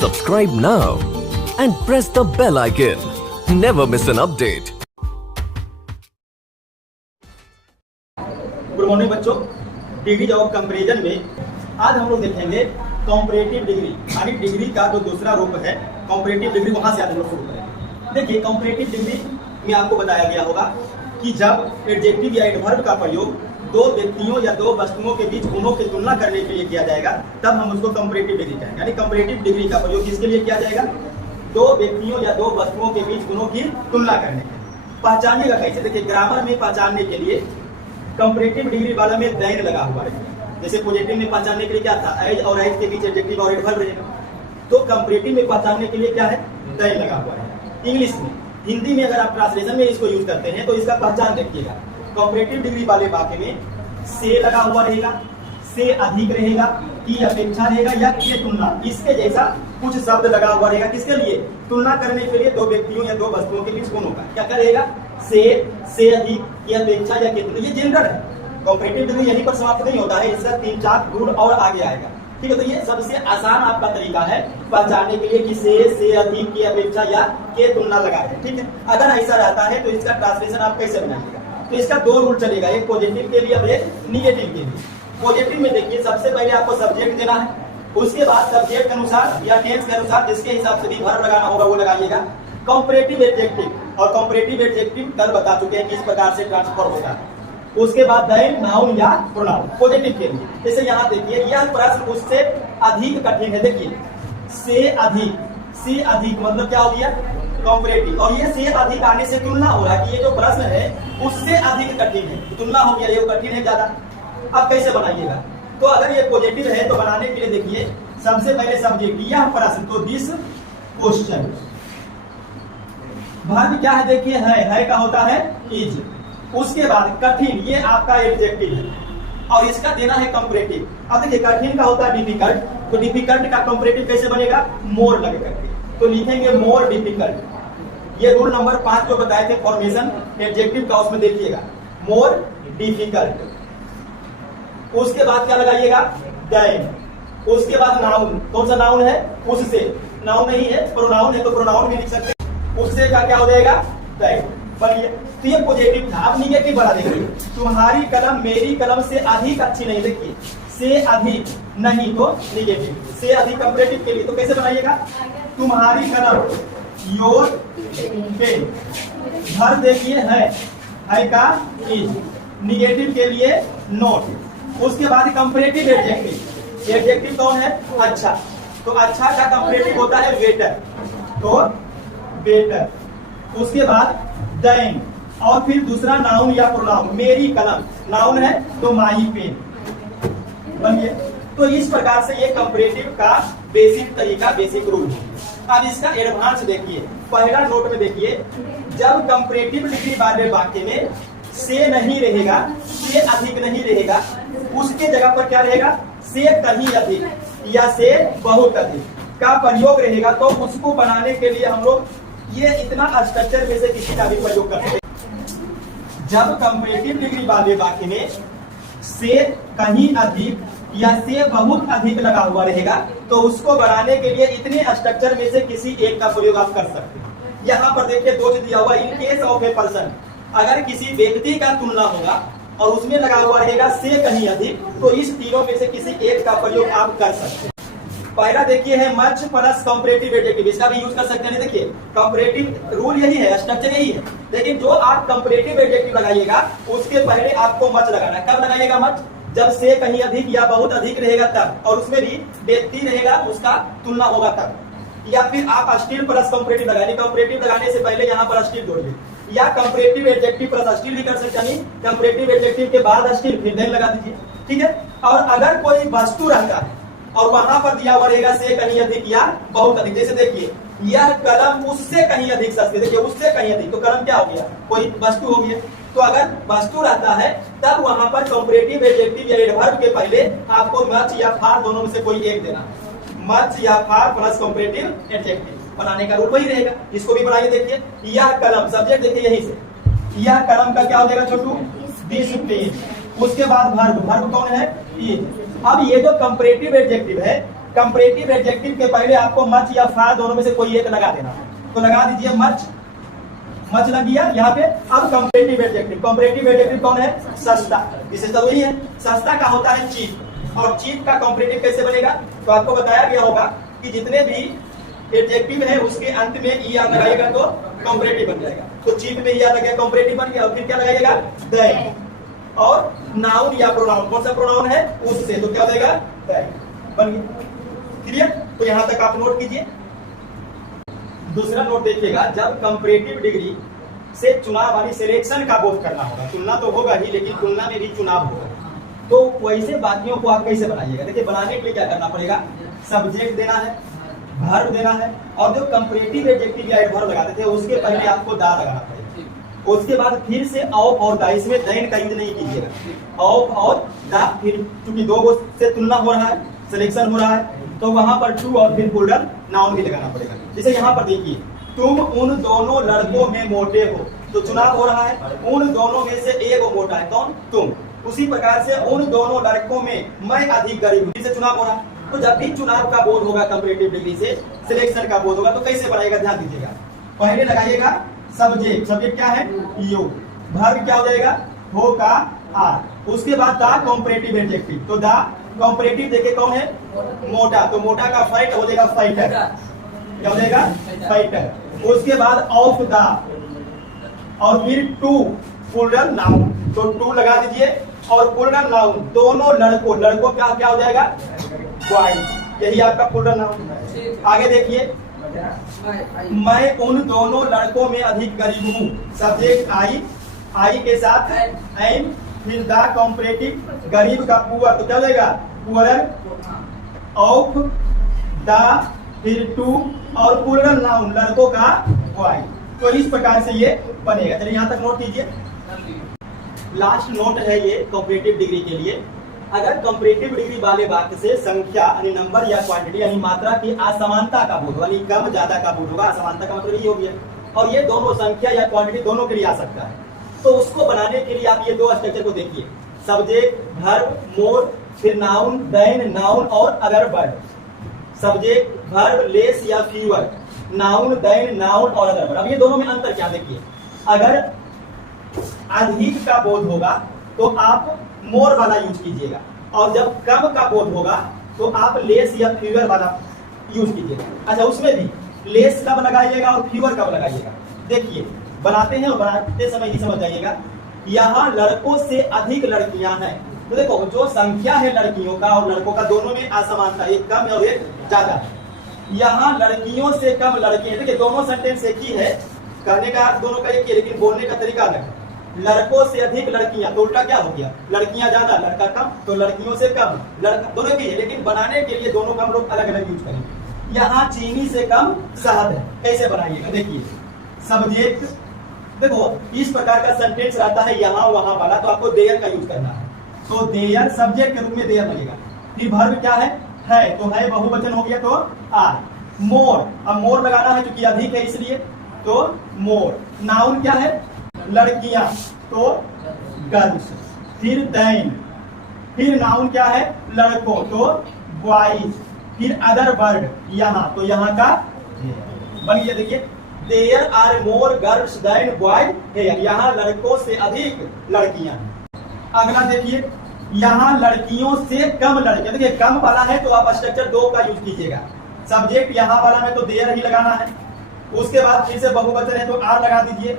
Subscribe now and press the bell icon. Never miss an update. Good morning बच्चों। Degree of comparison में आज हम लोग देखेंगे कॉम्परेटिव डिग्री, यानी डिग्री का जो दूसरा रूप है कॉम्परेटिव डिग्री, वहां से आज हम लोग शुरू करेंगे। देखिए, कॉम्परेटिव डिग्री में आपको बताया गया होगा कि जब एडजेक्टिव या एडवर्ब का प्रयोग दो व्यक्तियों या दो वस्तुओं के बीच गुणों की तुलना करने के लिए किया जाएगा, तब हम उसको कंपैरेटिव डिग्री कहेंगे। यानी कंपैरेटिव डिग्री का प्रयोग किसके लिए किया जाएगा? दो व्यक्तियों या दो वस्तुओं के बीच गुणों की तुलना करने के लिए। पहचानिएगा कैसे? देखिए, ग्रामर में पहचानने के लिए कंपैरेटिव डिग्री वाला में दैन लगा हुआ है। जैसे पॉजिटिव में पहचानने के लिए क्या था? एज और एज के बीच एडजेक्टिव और एडवर्ब रहेगा। तो कंपैरेटिव में पहचानने के लिए क्या है? दैन लगा हुआ है। इंग्लिश में, हिंदी में अगर आप ट्रांसलेशन में इसको यूज करते हैं तो इसका पहचान देखिएगा। कंपैरेटिव डिग्री वाले वाक्य में से लगा हुआ रहेगा, से अधिक रहेगा, की अपेक्षा रहेगा या की तुलना, इसके जैसा कुछ शब्द लगा हुआ रहेगा। किसके लिए? तुलना करने के लिए दो व्यक्तियों या दो वस्तुओं के बीच गुणों का। क्या क्या रहेगा? से अधिक, की अपेक्षा या की तुलना। ये जेंडर है। कंपैरेटिव डिग्री यहीं पर समाप्त नहीं होता है, इसका 3-4 गुण और आगे आएगा। ठीक है, तो ये सबसे आसान आपका तरीका है पहचानने के लिए कि से अधिक, की अपेक्षा या के तुलना लगा है। ठीक है, अगर ऐसा रहता है तो इसका ट्रांसलेशन आप कैसे बनाइएगा? तो इसका दो रूल चलेगा, एक पॉजिटिव के लिए और एक निगेटिव के लिए। पॉजिटिव में देखिए, सबसे पहले आपको सब्जेक्ट देना है, उसके बाद सब्जेक्ट के अनुसार या टेंस के अनुसार जिसके हिसाब से भी वर्ब लगाना होगा वो लगाइएगा। कंपैरेटिव एडजेक्टिव, और कंपैरेटिव एडजेक्टिव कल बता चुके हैं किस प्रकार से ट्रांसफर होता है। उसके बाद देन नाउन या प्रोनाउन पॉजिटिव के लिए। जैसे यहाँ देखिए, यह प्रश्न उससे अधिक कठिन है। देखिए, से अधिक मतलब क्या हो गया? कंपैरेटिव। और ये से अधिक आने से तुलना हो रहा है कि ये जो प्रश्न है उससे अधिक कठिन है, तुलना हो गया, ये कठिन है ज्यादा। अब कैसे बनाइएगा? तो अगर ये पॉजिटिव है तो बनाने के लिए देखिए, सबसे पहले सब्जेक्ट यह प्रश्न, तो दिस क्वेश्चन। वर्ब क्या है? देखिए, है का होता है इज। उसके बाद कठिन, ये आपका एडजेक्टिव है और इसका देना है कंपैरेटिव। अब देखिए, कठिन का होता है डिफिकल्ट, तो डिफिकल्ट का कंपैरेटिव कैसे बनेगा? मोर लग करके, तो लिखेंगे मोर डिफिकल्ट। ये रूल नंबर 5 जो बताए थे फॉर्मेशन एडजेक्टिव का, उसमें देखिएगा मोर डिफिकल्ट। उसके बाद क्या लगाइएगा? देन। उसके बाद नाउन, कौन सा नाउन है? उससे। नाउन नहीं है, प्रोनाउन है, तो प्रोनाउन भी लिख सकते हैं। उससे का क्या हो जाएगा? देन। बनिए, तो ये पॉजिटिव था। अब निगेटिव बना देंगे, तुम्हारी कलम मेरी कलम से अधिक अच्छी नहीं। देखिए, से अधिक नहीं तो निगेटिव, से अधिक कंपैरेटिव के लिए। तो कैसे बनाइएगा? तुम्हारी कलम, योर पेन। घर देखिए है का इज। निगेटिव के लिए नोट। उसके बाद कंपैरेटिव एडजेक्टिव, एडजेक्टिव कौन है? अच्छा, तो अच्छा का कंपैरेटिव होता है बेटर, तो बेटर। उसके बाद देन, और फिर दूसरा नाउन या प्रोनाउन, मेरी कलम नाउन है तो माई पेन। बनिए, तो इस प्रकार से ये कंपैरेटिव का बेसिक तरीका, बेसिक रूल है। अब इसका एडवांस देखिए, पहला नोट में देखिए, जब कंपैरेटिव डिग्री वाले वाक्य में से नहीं रहेगा, से अधिक नहीं रहेगा, उसके जगह पर क्या रहेगा? से कहीं अधिक या से बहुत अधिक का प्रयोग रहेगा। तो उसको बनाने के लिए हम लोग ये इतना स्ट्रक्चर में से किसी का भी प्रयोग करते हैं। जब कंपैरेटिव डिग्री वाले वाक्य में से कहीं अधिक या से बहुत अधिक लगा हुआ रहेगा, तो उसको बनाने के लिए इतने स्ट्रक्चर में से किसी एक का प्रयोग आप कर सकते हैं। यहाँ पर देखिए, दो चीज दिया हुआ, in case of a person, अगर किसी व्यक्ति का तुलना होगा और उसमें लगा हुआ रहेगा से कहीं अधिक, तो इस तीनों में से किसी एक का प्रयोग आप कर सकते हैं। पहला देखिए है मच प्लस कंपैरेटिव एडजेक्टिव, इसका भी यूज कर सकते हैं। देखिए, कंपैरेटिव रूल यही है, स्ट्रक्चर यही है, लेकिन जो आप कंपैरेटिव एडजेक्टिव लगाइएगा उसके पहले आपको मच लगाना है। कब लगाइएगा मच? जब से कहीं अधिक या बहुत अधिक रहेगा तब, और उसमें भी व्यक्ति रहेगा, उसका तुलना होगा तब। या फिर आप स्टिल प्लस कंपैरेटिव लगाइए, कंपैरेटिव लगाने से पहले यहाँ पर स्टिल जोड़िए, या कंपैरेटिव एडजेक्टिव प्लस स्टिल भी कर सकते हैं। कंपैरेटिव एडजेक्टिव के बाद स्टिल, फिर देन लगा दीजिए। ठीक है, और अगर कोई वस्तु रहता है और वहां पर दिया हुआ रहेगा से कहीं अधिक या बहुत अधिक, जैसे देखिए, यह कलम उससे कहीं अधिक सस्ती। देखिए, उससे कहीं अधिक, तो कलम क्या हो गया? कोई वस्तु हो गया। तो अगर वस्तु रहता है तब वहां पर कंपैरेटिव एडजेक्टिव या एडवर्ब के पहले आपको मच या फार दोनों में से कोई एक देना। मच या फार प्लस कंपैरेटिव एडजेक्टिव बनाने का रूल वही रहेगा। इसको भी बनाइए। देखिए, यह कलम, सब्जेक्ट देखिए यहीं से, यह कलम का क्या हो जाएगा छोटू? This pen. उसके बाद वर्ब, वर्ब कौन है? इज। अब ये जो कंपैरेटिव एडजेक्टिव है, कंपैरेटिव एडजेक्टिव के पहले आपको मच या फार दोनों में से कोई एक लगा देना है। तो लगा दीजिए मच, मच लग गया यहाँ पे। अब कंपैरेटिव एडजेक्टिव, कंपैरेटिव एडजेक्टिव कौन है? सस्ता, इसे तो वही है। सस्ता का होता है चीप, और चीप का कंपैरेटिव कैसे बनेगा? तो आपको बताया गया होगा कि जितने भी एडजेक्टिव है उसके अंत में ई आर लगाएगा तो कंपैरेटिव बन जाएगा। तो चीप में ई आर लगा कंपैरेटिव बन गया, और फिर क्या लगाइएगा? दैन। और नाउन या प्रोनाउन, कौन सा प्रोनाउन है? उससे, तो क्या हो जाएगा? दैन बन गया। क्लियर? तो यहां तक आप नोट कीजिए। दूसरा नोट देखिएगा, जब कंपैरेटिव डिग्री से चुनाव वाली सिलेक्शन का बोध करना होगा, तुलना तो होगा ही लेकिन तुलना में भी चुनाव होगा, तो वैसे वाक्यों को आप कैसे बनाइएगा? देखिए बनाने के लिए क्या करना पड़ेगा? सब्जेक्ट देना है, वर्ब देना है, और जो कंपैरेटिव एडजेक्टिव या एडवर्ब लगाते थे उसके पहले आपको दा लगाना पड़ेगा। उसके बाद फिर से ऑफ और दा, इसमें दैन का यूज नहीं कीजिएगा। ऑफ और दा, फिर चूंकि दो गो से तुलना हो रहा है, सिलेक्शन हो रहा है, तो वहां पर टू और फिर प्लूरल नाउन भी लगाना पड़ेगा। जैसे यहाँ पर देखिए, तुम उन दोनों लड़कों में मोटे हो, तो चुनाव हो रहा है, उन दोनों में से एक मोटा है, कौन? तुम। उसी प्रकार से उन दोनों लड़कों में मैं अधिक गरीब हूं, जिससे चुनाव हो रहा है। तो जब भी चुनाव का बोध होगा कंपैरेटिव डिग्री से, सिलेक्शन का बोध होगा, तो कैसे बनाएगा? ध्यान दीजिएगा। पहले लगाइएगा सब्जेक्ट, सब्जेक्ट क्या है? यू। वर्ब क्या हो जाएगा? हो का आर। उसके बाद दा कंपैरेटिव एडजेक्टिव, तो दा कंपैरेटिव देखे कौन है? मोटा, तो मोटा का फाइट हो जाएगा फाइटर, क्या हो जाएगा? फाइटर। उसके बाद ऑफ दा, और फिर टू प्लूरल नाउन, तो टू लगा दीजिए, और प्लूरल नाउन दोनों लड़कों, लड़कों का क्या हो जाएगा? बॉयज, यही आपका प्लूरल नाउन। आगे देखिए, मैं उन दोनों लड़कों में अधिक गरीब हूँ, सब्जेक्ट आई, आई के साथ एम, फिर दा कंपैरेटिव, गरीब का पुअर, तो क्या हो जाएगा? पुअर, ऑफ दा, फिर टू, और प्लूरल नाउन लड़कों का बॉय। तो इस प्रकार से ये बनेगा। चलिए यहाँ तक नोट कीजिए। लास्ट नोट है ये कंपैरेटिव डिग्री के लिए। अगर कंपैरेटिव डिग्री वाले वाक्य से संख्या यानी नंबर या क्वांटिटी यानी मात्रा की असमानता का बोध, यानी कम ज्यादा का बोध होगा, असमानता का मतलब ये हो गया, और ये दोनों संख्या या क्वांटिटी दोनों के लिए आ सकता है, तो उसको बनाने के लिए आप ये दो स्ट्रक्चर को देखिए, सब्जेक्ट, वर्ब, मोड, फिर नाउन, देन, नाउन और other word. Subject, verb, less या फीवर, नाउन, देन, नाउन और अदर वर्ड। अब ये दोनों में अंतर क्या? देखिए, अगर अधिक का बोध होगा तो आप मोर वाला यूज कीजिएगा, और जब कम का बोध होगा तो आप लेस या फीवर वाला यूज कीजिएगा। अच्छा, उसमें भी लेस कब लगाइएगा और फीवर कब लगाइएगा? देखिए, बनाते हैं और बनाते समय ही समझ जाइएगा। यहाँ लड़कों से अधिक लड़कियां हैं, तो देखो जो संख्या है लड़कियों का और लड़कों का, दोनों में असमानता, एक कम और एक ज्यादा है। यहाँ लड़कियों से कम लड़के हैं, देखिए दोनों सेंटेंस एक ही है, कहने का अर्थ दोनों का एक ही है, लेकिन बोलने का तरीका अलग है। लड़कों से अधिक लड़कियां, तो उल्टा क्या हो गया? लड़कियां ज्यादा, लड़का कम, तो लड़कियों से कम, लड़का, दोनों भी है, लेकिन बनाने के लिए दोनों का हम लोग अलग अलग यूज करेंगे। यहाँ चीनी से कम शहद है, कैसे बनाइएगा? देखिए, सब्जेक्ट, देखो इस प्रकार का सेंटेंस रहता है यहाँ वहां वाला, तो आपको देयर का यूज करना है, तो देयर सब्जेक्ट के रूप में देयर लगेगा। फिर वर्ब क्या है? तो है बहुवचन हो गया, तो आर। मोर, अब मोर लगाना है क्योंकि अधिक है इसलिए, तो मोर। नाउन क्या है? लड़कियां, तो गर्ल्स। फिर देन, फिर नाउन क्या है? लड़कों, तो बॉयज। फिर अदर वर्ड, यहाँ, तो यहाँ का बन गया। देखिए, there are more girls than boys here, यहाँ लड़कों से अधिक लड़कियां। अगला देखिए, यहाँ लड़कियों से कम लड़कियां, देखिए कम वाला है तो आप स्ट्रक्चर दो का यूज कीजिएगा। सब्जेक्ट यहाँ वाला में तो देयर ही लगाना है, उसके बाद फिर से बहुवचन है तो आर लगा दीजिए।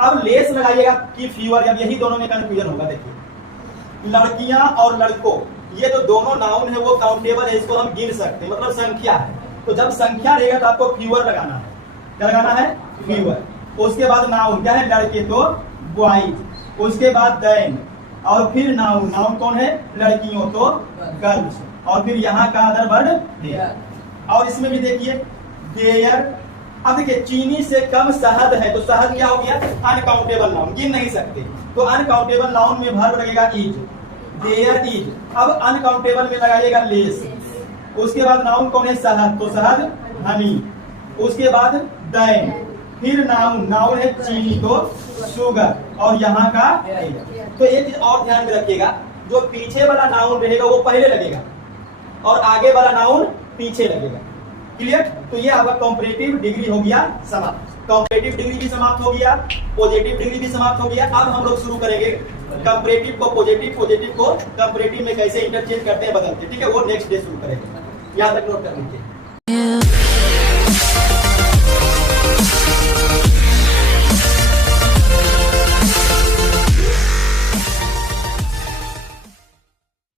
अब लेस लगाइएगा कि फीवर, अब यही दोनों में कंफ्यूजन होगा। देखिए, लड़कियां और लड़कों, ये तो दोनों नाउन है, वो काउंटेबल है, इसको हम गिन सकते हैं, मतलब संख्या है। तो जब संख्या रहेगा तो आपको फीवर लगाना है, क्या लगाना है? फीवर। उसके बाद नाउन क्या है? लड़के, तो बॉयज। उसके बाद देन, और फिर नाउन, नाउन कौन है? लड़कियों, तो गर्ल्स। और फिर यहाँ का अदर वर्ड देयर। और इसमें भी देखिए देयर। अब देखिए, चीनी से कम शहद है, तो शहद क्या हो गया? अनकाउंटेबल नाउन, गिन नहीं सकते, तो अनकाउंटेबल नाउन में वर्ब लगेगा इज, देयर इज। अब अनकाउंटेबल में लगाइएगा लेस। उसके बाद नाउन कौन है? शहद, तो शहद हनी। उसके बाद देन, फिर नाउन, नाउन है चीनी, तो शुगर, और यहाँ का तो एक चीज और ध्यान में रखिएगा, जो पीछे वाला नाउन रहेगा वो पहले लगेगा और आगे वाला नाउन पीछे लगेगा। क्लियर? तो ये आपका कंपैरेटिव डिग्री हो गया समाप्त, कंपैरेटिव डिग्री भी समाप्त हो गया, पॉजिटिव डिग्री भी समाप्त हो गया। अब हम लोग शुरू करेंगे कंपैरेटिव को पॉजिटिव, पॉजिटिव को कंपैरेटिव में कैसे इंटरचेंज करते हैं, बदलते हैं। ठीक है, वो नेक्स्ट डे शुरू करेंगे। यहाँ तक नोट कर लीजिए।